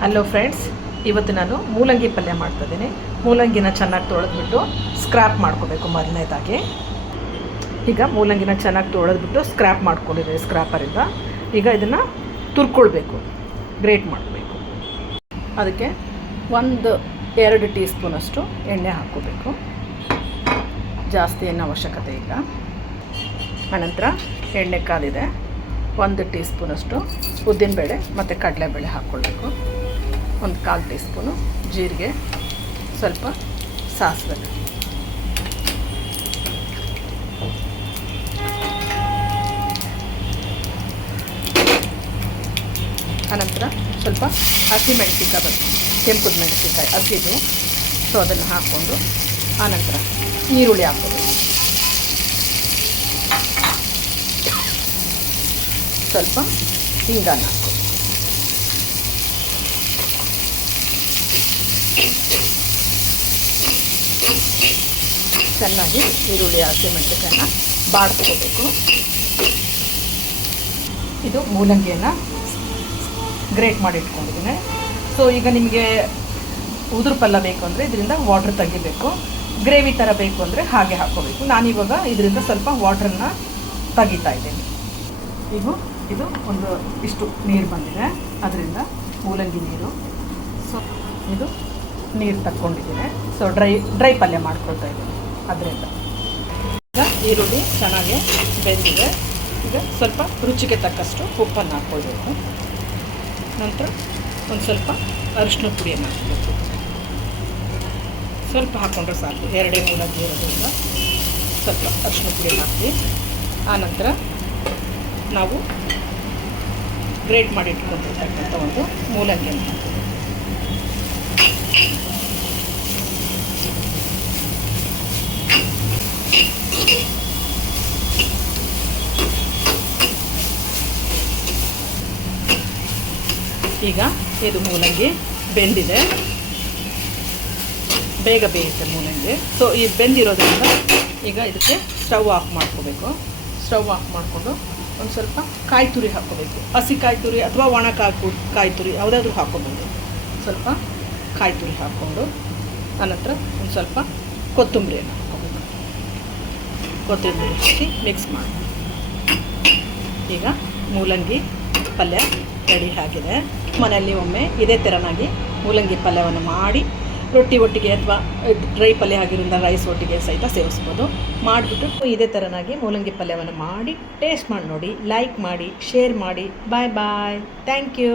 Hello friends ಇವತ್ತು ನಾನು ಮೂಲಂಗಿ ಪಲ್ಯ ಮಾಡ್ತಿದ್ದೀನಿ ಮೂಲಂಗಿನ ಚೆನ್ನಾಗಿ ತೊಳೆದ್ಬಿಟ್ಟು ಸ್ಕ್ರ್ಯಾಪ್ ಮಾಡ್ಕೋಬೇಕು ಮೊದಲನೇದಾಗಿ. ಈಗ ಮೂಲಂಗಿನ ಚೆನ್ನಾಗಿ ತೊಳೆದ್ಬಿಟ್ಟು ಸ್ಕ್ರ್ಯಾಪ್ ಮಾಡ್ಕೊಂಡಿದ್ದೀನಿ ಸ್ಕ್ರ್ಯಾಪರಿಂದ ಈಗ ಇದನ್ನು ತುರ್ಕೊಳ್ಬೇಕು ಗ್ರೇಟ್ ಮಾಡಬೇಕು. ಅದಕ್ಕೆ ಒಂದು ಎರಡು ಟೀ ಸ್ಪೂನಷ್ಟು ಎಣ್ಣೆ ಹಾಕೋಬೇಕು ಜಾಸ್ತಿ ಏನು ಅವಶ್ಯಕತೆ ಇಲ್ಲ. ಆನಂತರ ಎಣ್ಣೆ ಕಾದಿದೆ ಒಂದು ಟೀ ಸ್ಪೂನಷ್ಟು ಉದ್ದಿನಬೇಳೆ ಮತ್ತು ಕಡಲೆಬೇಳೆ ಹಾಕ್ಕೊಳ್ಬೇಕು. ಒಂದು ಕಾಲು ಟೀ ಸ್ಪೂನು ಜೀರಿಗೆ, ಸ್ವಲ್ಪ ಸಾಸಿವೆ. ಆನಂತರ ಸ್ವಲ್ಪ ಹಸಿ ಮೆಣಸಿನ್ಕಾಯಿ ಕೆಂಪುದ ಮೆಣಸಿನ್ಕಾಯಿ, ಹಸಿದು. ಸೊ ಅದನ್ನು ಹಾಕ್ಕೊಂಡು ಆನಂತರ ಈರುಳ್ಳಿ ಹಾಕೋದು ಸ್ವಲ್ಪ ಹಿಂಗಾನ ಹಾಕೋದು ಚೆನ್ನಾಗಿ ಈರುಳ್ಳಿ ಹಸಿಮೆಣಸಿನ್ಕಾಯನ್ನ ಬಾಡಿಸ್ಕೋಬೇಕು ಇದು ಮೂಲಂಗಿಯನ್ನು ಗ್ರೇಟ್ ಮಾಡಿ ಇಟ್ಕೊಂಡಿದ್ದೀನಿ. ಸೊ ಈಗ ನಿಮಗೆ ಉದುರು ಪಲ್ಲ ಬೇಕು ಅಂದರೆ ಇದರಿಂದ ವಾಟ್ರ್ ತೆಗಿಬೇಕು. ಗ್ರೇವಿ ಥರ ಬೇಕು ಅಂದರೆ ಹಾಗೆ ಹಾಕ್ಕೋಬೇಕು. ನಾನಿವಾಗ ಇದರಿಂದ ಸ್ವಲ್ಪ ವಾಟ್ರನ್ನ ತೆಗಿತಾ ಇದ್ದೀನಿ. ಈಗ ಇದು ಒಂದು ಇಷ್ಟು ನೀರು ಬಂದಿದೆ. ಅದರಿಂದ ಮೂಲಂಗಿ ನೀರು. ಸೊ ಇದು ನೀರು ತಕ್ಕೊಂಡಿದ್ದೀನಿ ಸೊ ಡ್ರೈ ಡ್ರೈ ಪಲ್ಯ ಮಾಡ್ಕೊಳ್ತಾ ಇದ್ದೀನಿ ಅದರಿಂದ. ಈಗ ಈರುಳ್ಳಿ ಚೆನ್ನಾಗಿ ಬೆಂದಿದೆ. ಈಗ ಸ್ವಲ್ಪ ರುಚಿಗೆ ತಕ್ಕಷ್ಟು ಉಪ್ಪನ್ನು ಹಾಕ್ಕೊಳ್ಬೇಕು. ನಂತರ ಒಂದು ಸ್ವಲ್ಪ ಅರಿಶಿನ ಪುಡಿಯನ್ನು ಹಾಕಬೇಕು. ಸ್ವಲ್ಪ ಹಾಕ್ಕೊಂಡ್ರೆ ಸಾಕು. ಎರಡೇ ಮೂಲ ಇರೋದ್ರಿಂದ ಸ್ವಲ್ಪ ಅರಿಶಿನ ಪುಡಿ ಹಾಕಿ. ಆನಂತರ ನಾವು ಗ್ರೇಟ್ ಮಾಡಿ ಇಟ್ಕೊಂಡಿರ್ತಕ್ಕಂಥ ಒಂದು ಮೂಲಂಗಿಯನ್ನು ಹಾಕಿ ಈಗ ಇದು ಮೂಲಂಗಿ ಬೆಂದಿದೆ. ಬೇಗ ಬೇಯುತ್ತೆ ಮೂಲಂಗಿ. ಸೊ ಈ ಬೆಂದಿರೋದ್ರಿಂದ ಈಗ ಇದಕ್ಕೆ ಸ್ಟವ್ ಆಫ್ ಮಾಡ್ಕೋಬೇಕು. ಸ್ಟವ್ ಆಫ್ ಮಾಡಿಕೊಂಡು ಒಂದು ಸ್ವಲ್ಪ ಕಾಯಿ ತುರಿ ಹಾಕ್ಕೋಬೇಕು. ಹಸಿ ಕಾಯಿ ತುರಿ ಅಥವಾ ಒಣ ಕಾಯಿ ಕಾಯಿ ತುರಿ ಯಾವುದಾದ್ರೂ ಹಾಕ್ಕೋಬೋದು. ಸ್ವಲ್ಪ ಕಾಯಿ ತುರಿ ಹಾಕ್ಕೊಂಡು ಆನಂತರ ಒಂದು ಸ್ವಲ್ಪ ಕೊತ್ತಂಬರಿಯನ್ನು ಹಾಕ್ಕೊಬೇಕು. ಕೊತ್ತಂಬರಿ ಹಾಕಿ ಮಿಕ್ಸ್ ಮಾಡಿ. ಈಗ ಮೂಲಂಗಿ ಪಲ್ಯ ರೆಡಿ ಆಗಿದೆ. ಮನೆಯಲ್ಲಿ ಒಮ್ಮೆ ಇದೇ ಥರನಾಗಿ ಮೂಲಂಗಿ ಪಲ್ಯವನ್ನು ಮಾಡಿ ರೊಟ್ಟಿ ಒಟ್ಟಿಗೆ ಅಥವಾ ಡ್ರೈ ಪಲ್ಯ ಆಗಿರೋದ್ರಿಂದ ರೈಸ್ ಒಟ್ಟಿಗೆ ಸಹಿತ ಸೇವಿಸ್ಬೋದು. ಮಾಡಿಬಿಟ್ಟು ಇದೇ ಥರನಾಗಿ ಮೂಲಂಗಿ ಪಲ್ಯವನ್ನು ಮಾಡಿ ಟೇಸ್ಟ್ ಮಾಡಿ ನೋಡಿ ಲೈಕ್ ಮಾಡಿ ಶೇರ್ ಮಾಡಿ. ಬಾಯ್ ಬಾಯ್ ಥ್ಯಾಂಕ್ ಯು